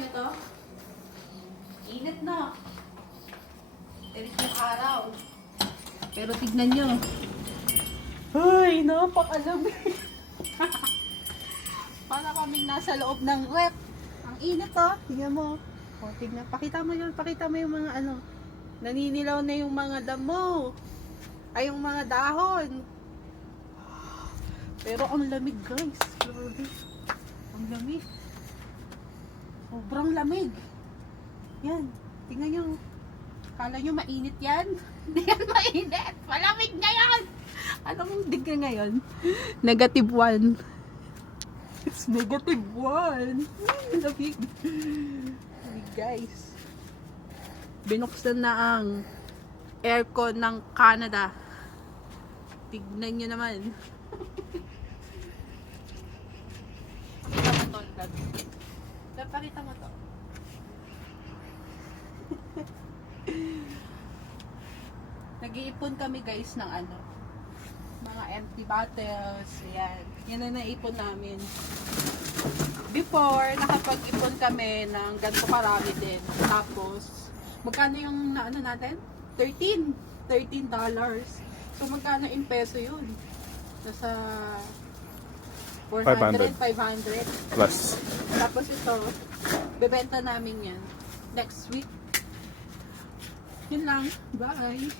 to. Init na. Init yung araw. Pero tignan nyo. Ay, napakalamig. Para kaming nasa loob ng rep. Ang init to. Tignan mo. O, tignan. Pakita mo yun. Pakita mo yung mga ano. Naninilaw na yung mga damo. Ay, yung mga dahon. Pero ang lamig guys. Grabe. Sobrang lamig. Yan. Tingnan nyo. Kala nyo mainit yan? Hindi yan mainit. Malamig ngayon. Anong degree ngayon? Negative 1. It's negative 1. Lamig. Lamig guys. Binuksan na ang aircon ng Canada. Tignan nyo naman. Pakita mo to, Dad. Dad, pakita mo to. Nag-iipon kami guys ng ano, mga empty bottles, ayan. Yan ang naipon namin. Before, nakapag-ipon kami ng ganito karami din. Tapos, magkano yung ano natin? 13. 13 dollars. So, magkano in peso yun? Nasa 400, 500. Plus. Tapos ito, bebenta namin yan next week. Yun lang. Bye!